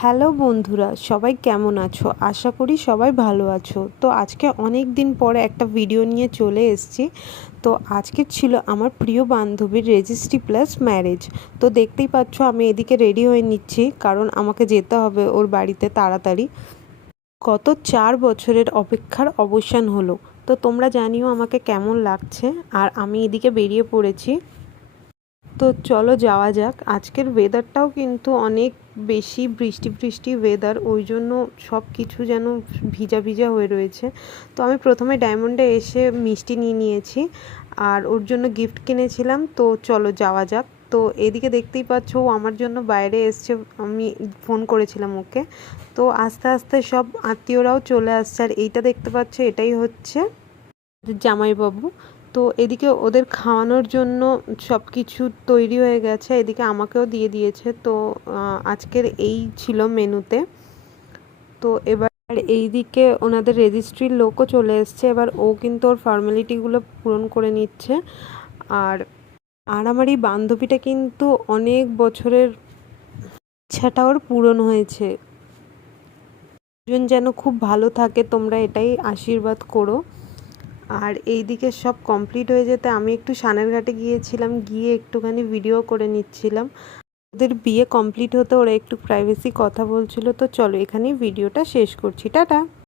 Hello বন্ধুরা, সবাই কেমন আছো? আশা করি সবাই ভালো আছো। তো আজকে অনেক দিন পরে একটা ভিডিও নিয়ে চলে এসেছি। তো আজকে ছিল আমার প্রিয় বান্ধবীর রেজিস্ট্রি প্লাস ম্যারেজ। তো দেখতেই পাচ্ছ আমি এদিকে রেডি হয়ে নিচ্ছি, কারণ আমাকে যেতে হবে ওর বাড়িতে তাড়াতাড়ি। গত 4 বছরের অপেক্ষার অবসান হলো। তো তোমরা জানিও আমাকে কেমন লাগছে। আর আমি এদিকে বেরিয়ে পড়েছি। তো চলো যাওয়া যাক। আজকের ওয়েদারটাও কিন্তু অনেক বেশি বৃষ্টি বৃষ্টি ওয়েদার, ওই জন্য সব কিছু যেন ভিজা ভিজা হয়ে রয়েছে। তো আমি প্রথমে ডায়মন্ডে এসে মিষ্টি নিয়ে নিয়েছি, আর ওর জন্য গিফট কিনেছিলাম। তো চলো যাওয়া যাক। তো এদিকে দেখতেই পাচ্ছ ও আমার জন্য বাইরে এসছে, আমি ফোন করেছিলাম ওকে। তো আস্তে আস্তে সব আত্মীয়রাও চলে আসছে, আর এইটা দেখতে পাচ্ছ এটাই হচ্ছে জামাইবাবু। তো এদিকে ওদের খাওয়ানোর জন্য সব কিছু তৈরি হয়ে গেছে, এদিকে আমাকেও দিয়ে দিয়েছে। তো আজকের এই ছিল মেনুতে। তো এবার এইদিকে ওনাদের রেজিস্ট্রির লোকও চলে এসছে, এবার ও কিন্তু ওর ফর্মালিটিগুলো পূরণ করে নিচ্ছে। আর আর আমার এই বান্ধবীটা কিন্তু অনেক বছরের ইচ্ছাটা ওর পূরণ হয়েছে। দুজন যেন খুব ভালো থাকে, তোমরা এটাই আশীর্বাদ করো। আর এইদিকে সব কমপ্লিট হয়ে যেতে আমি একটু সানের ঘাটে গিয়েছিলাম, গিয়ে একটুখানি ভিডিও করে নিচ্ছিলাম। ওদের বিয়ে কমপ্লিট হতে ওরা একটু প্রাইভেসি কথা বলছিল। তো চলো এখানেই ভিডিওটা শেষ করছি, টাটা।